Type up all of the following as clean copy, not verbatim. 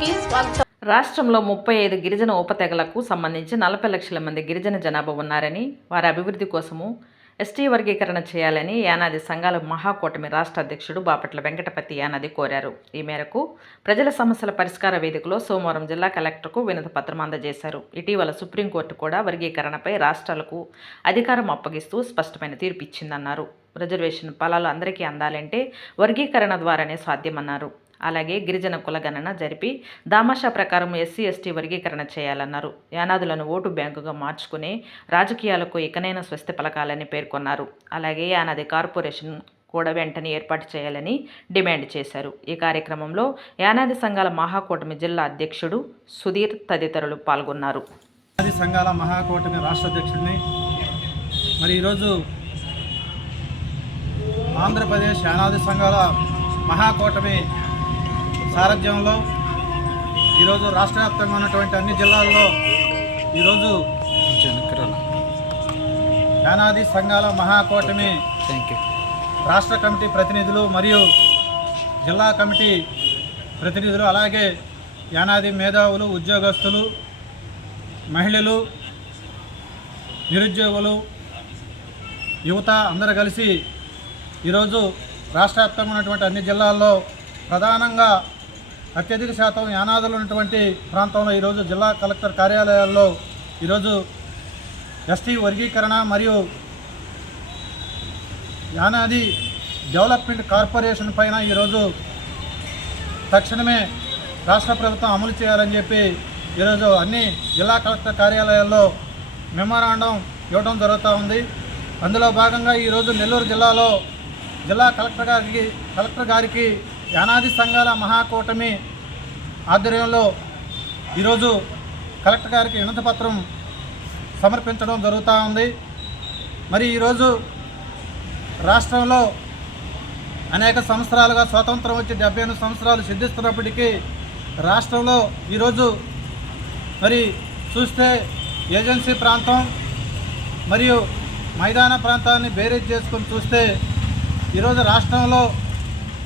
న్యూస్కి స్వాగతం. రాష్ట్రంలో 35 గిరిజన ఉపతెగలకు సంబంధించి 40 లక్షల మంది గిరిజన జనాభా ఉన్నారని, వారి అభివృద్ధి కోసము ఎస్టీ వర్గీకరణ చేయాలని యానాది సంఘాల మహాకూటమి రాష్ట్ర అధ్యక్షుడు బాపట్ల వెంకటపతి యానాది కోరారు. ఈ మేరకు ప్రజల సమస్యల పరిష్కార వేదికలో సోమవారం జిల్లా కలెక్టర్కు వినతి పత్రం అందజేశారు. ఇటీవల సుప్రీంకోర్టు కూడా వర్గీకరణపై రాష్ట్రాలకు అధికారం అప్పగిస్తూ స్పష్టమైన తీర్పు ఇచ్చిందన్నారు. రిజర్వేషన్ ఫలాలు అందరికీ అందాలంటే వర్గీకరణ ద్వారానే సాధ్యమన్నారు. అలాగే గిరిజన కులగణన జరిపి దామాషా ప్రకారం ఎస్సీ ఎస్టీ వర్గీకరణ చేయాలన్నారు. యానాదులను ఓటు బ్యాంకుగా మార్చుకునే రాజకీయాలకు ఇకనైనా స్వస్తి పలకాలని పేర్కొన్నారు. అలాగే యానాది కార్పొరేషన్ కూడా వెంటనే ఏర్పాటు చేయాలని డిమాండ్ చేశారు. ఈ కార్యక్రమంలో యానాది సంఘాల మహాకూటమి జిల్లా అధ్యక్షుడు సుధీర్ తదితరులు పాల్గొన్నారు. యానాది సంఘాల మహాకూటమి రాష్ట్ర అధ్యక్షుడిని మరి ఈరోజు ఆంధ్రప్రదేశ్ యానాది సంఘాల మహాకూటమి సారథ్యంలో ఈరోజు రాష్ట్ర వ్యాప్తంగా ఉన్నటువంటి అన్ని జిల్లాల్లో ఈరోజు యానాది సంఘాల మహాకూటమి రాష్ట్ర కమిటీ ప్రతినిధులు మరియు జిల్లా కమిటీ ప్రతినిధులు, అలాగే యానాది మేధావులు, ఉద్యోగస్తులు, మహిళలు, నిరుద్యోగులు, యువత అందరూ కలిసి ఈరోజు రాష్ట్ర వ్యాప్తంగా ఉన్నటువంటి అన్ని జిల్లాల్లో ప్రధానంగా అత్యధిక శాతం యానాదులు ఉన్నటువంటి ప్రాంతంలో ఈరోజు జిల్లా కలెక్టర్ కార్యాలయాల్లో ఈరోజు ఎస్టీ వర్గీకరణ మరియు యానాది డెవలప్మెంట్ కార్పొరేషన్ పైన ఈరోజు తక్షణమే రాష్ట్ర ప్రభుత్వం అమలు చేయాలని చెప్పి ఈరోజు అన్ని జిల్లా కలెక్టర్ కార్యాలయాల్లో మెమోరాండం ఇవ్వడం జరుగుతూ ఉంది. అందులో భాగంగా ఈరోజు నెల్లూరు జిల్లాలో జిల్లా కలెక్టర్ గారికి యానాది సంఘాల మహాకూటమి ఆధ్వర్యంలో ఈరోజు కలెక్టర్ గారికి వినతి పత్రం సమర్పించడం జరుగుతూ ఉంది. మరి ఈరోజు రాష్ట్రంలో అనేక సంవత్సరాలుగా స్వాతంత్రం వచ్చి 78 సంవత్సరాలు సిద్ధిస్తున్నప్పటికీ రాష్ట్రంలో ఈరోజు మరి చూస్తే ఏజెన్సీ ప్రాంతం మరియు మైదాన ప్రాంతాన్ని బేరీజ్ చేసుకొని చూస్తే ఈరోజు రాష్ట్రంలో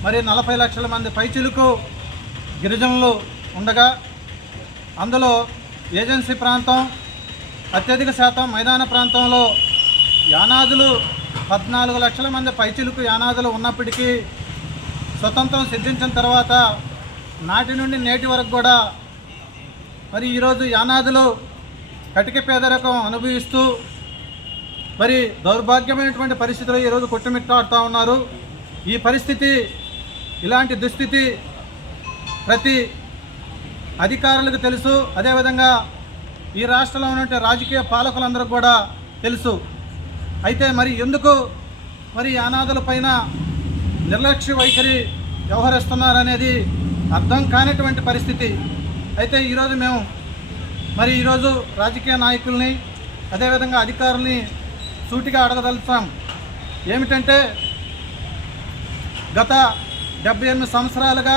మరి 40 లక్షల మంది పైచిలుకు గిరిజనులు ఉండగా అందులో ఏజెన్సీ ప్రాంతం అత్యధిక శాతం, మైదాన ప్రాంతంలో యానాదులు 14 లక్షల మంది పైచిలుకు యానాదులు ఉన్నప్పటికీ స్వతంత్రం సిద్ధించిన తర్వాత నాటి నుండి నేటి వరకు కూడా మరి ఈరోజు యానాదులు కటిక పేదరికం అనుభవిస్తూ మరి దౌర్భాగ్యమైనటువంటి పరిస్థితులు ఈరోజు కొట్టుమిట్టాడుతూ ఉన్నారు. ఈ పరిస్థితి, ఇలాంటి దుస్థితి ప్రతి అధికారులకు తెలుసు, అదేవిధంగా ఈ రాష్ట్రంలో ఉన్నటువంటి రాజకీయ పాలకులందరికీ కూడా తెలుసు. అయితే మరి ఎందుకు మరి యానాదుల పైన నిర్లక్ష్య వైఖరి వ్యవహరిస్తున్నారనేది అర్థం కానిటువంటి పరిస్థితి. అయితే ఈరోజు మేము మరి ఈరోజు రాజకీయ నాయకుల్ని అదేవిధంగా అధికారుల్ని సూటిగా అడగదలుస్తాం. ఏమిటంటే గత 78 సంవత్సరాలుగా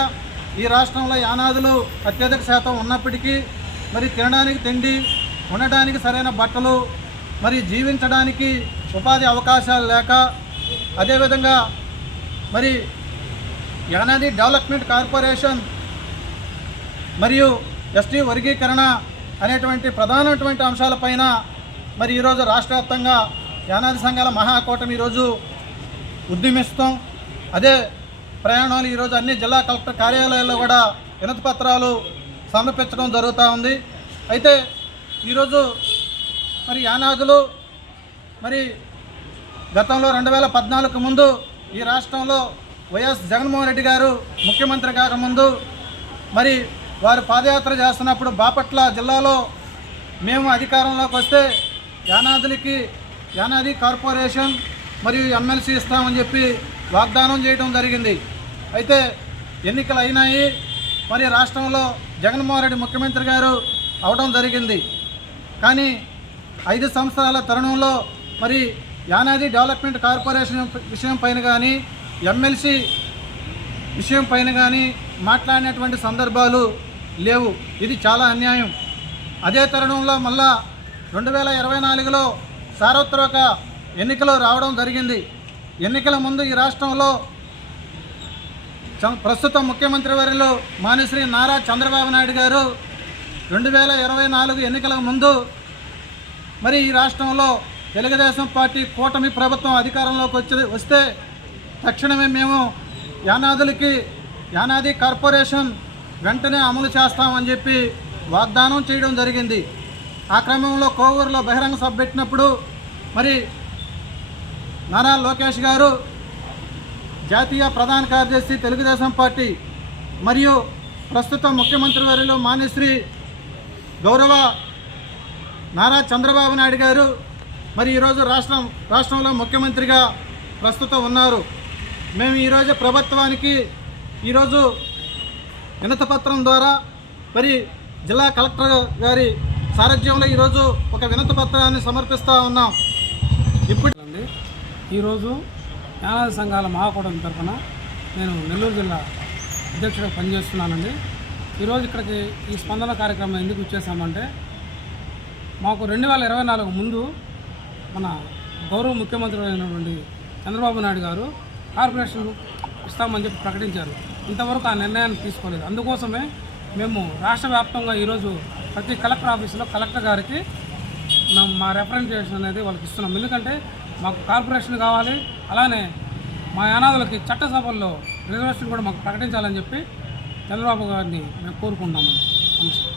ఈ రాష్ట్రంలో యానాదులు అత్యధిక శాతం ఉన్నప్పటికీ మరి తినడానికి తిండి, ఉండడానికి సరైన బట్టలు, మరి జీవించడానికి ఉపాధి అవకాశాలు లేక, అదేవిధంగా మరి యానాది డెవలప్మెంట్ కార్పొరేషన్ మరియు ఎస్టీ వర్గీకరణ అనేటువంటి ప్రధానమైనటువంటి అంశాలపైన మరి ఈరోజు రాష్ట్ర వ్యాప్తంగా యానాది సంఘాల మహాకూటమి ఈరోజు ఉద్యమిస్తాం. అదే ప్రయాణాలు ఈరోజు అన్ని జిల్లా కలెక్టర్ కార్యాలయాల్లో కూడా వినతి పత్రాలు సమర్పించడం జరుగుతూ ఉంది. అయితే ఈరోజు మరి యానాదులు మరి గతంలో 2014 ముందు ఈ రాష్ట్రంలో వైఎస్ జగన్మోహన్ రెడ్డి గారు ముఖ్యమంత్రి కాకముందు మరి వారు పాదయాత్ర చేస్తున్నప్పుడు బాపట్ల జిల్లాలో మేము అధికారంలోకి వస్తే యానాదులకి యానాది కార్పొరేషన్ మరియు ఎమ్మెల్సీ ఇస్తామని చెప్పి వాగ్దానం చేయడం జరిగింది. అయితే ఎన్నికలు అయినాయి, మరి రాష్ట్రంలో జగన్మోహన్ రెడ్డి ముఖ్యమంత్రి గారు అవడం జరిగింది. కానీ 5 సంవత్సరాల తరుణంలో మరి యానాది డెవలప్మెంట్ కార్పొరేషన్ విషయం పైన కానీ ఎమ్మెల్సీ విషయం పైన కానీ మాట్లాడినటువంటి సందర్భాలు లేవు. ఇది చాలా అన్యాయం. అదే తరుణంలో మళ్ళా 2024లో సార్వత్రిక ఎన్నికలు రావడం జరిగింది. ఎన్నికల ముందు ఈ రాష్ట్రంలో ప్రస్తుత ముఖ్యమంత్రి వర్యులు మాన్యశ్రీ నారా చంద్రబాబు నాయుడు గారు 2024 ఎన్నికలకు ముందు మరి ఈ రాష్ట్రంలో తెలుగుదేశం పార్టీ కూటమి ప్రభుత్వం అధికారంలోకి వస్తే తక్షణమే మేము యానాది కార్పొరేషన్ వెంటనే అమలు చేస్తామని చెప్పి వాగ్దానం చేయడం జరిగింది. ఆ క్రమంలో కోవూరులో బహిరంగ సభ పెట్టినప్పుడు మరి నారా లోకేష్ గారు జాతీయ ప్రధాన కార్యదర్శి తెలుగుదేశం పార్టీ మరియు ప్రస్తుత ముఖ్యమంత్రి వర్యులు మాన్యశ్రీ గౌరవ నారా చంద్రబాబు నాయుడు గారు మరి ఈరోజు రాష్ట్రంలో ముఖ్యమంత్రిగా ప్రస్తుతం ఉన్నారు. మేము ఈరోజు ప్రభుత్వానికి ఈరోజు వినతిపత్రం ద్వారా మరి జిల్లా కలెక్టర్ గారి సారథ్యంలో ఈరోజు ఒక వినతిపత్రాన్ని సమర్పిస్తూ ఉన్నాం. ఈరోజు యానాది సంఘాల మహాకూటమి తరఫున నేను నెల్లూరు జిల్లా అధ్యక్షుడిగా పనిచేస్తున్నానండి. ఈరోజు ఇక్కడికి ఈ స్పందన కార్యక్రమం ఎందుకు ఇచ్చేసామంటే మాకు 2024 ముందు మన గౌరవ ముఖ్యమంత్రి అయినటువంటి చంద్రబాబు నాయుడు గారు కార్పొరేషన్ ఇస్తామని చెప్పి ప్రకటించారు. ఇంతవరకు ఆ నిర్ణయాన్ని తీసుకోలేదు. అందుకోసమే మేము రాష్ట్ర వ్యాప్తంగా ఈరోజు ప్రతి కలెక్టర్ ఆఫీసులో కలెక్టర్ గారికి మా రిప్రజెంటేషన్ అనేది వాళ్ళకి ఇస్తున్నాం. ఎందుకంటే మాకు కార్పొరేషన్ కావాలి, అలానే మా యానాదులకి చట్టసభల్లో రిజర్వేషన్ కూడా మాకు ప్రకటించాలని చెప్పి చంద్రబాబు గారిని మేము కోరుకుంటున్నాము. నమస్తే.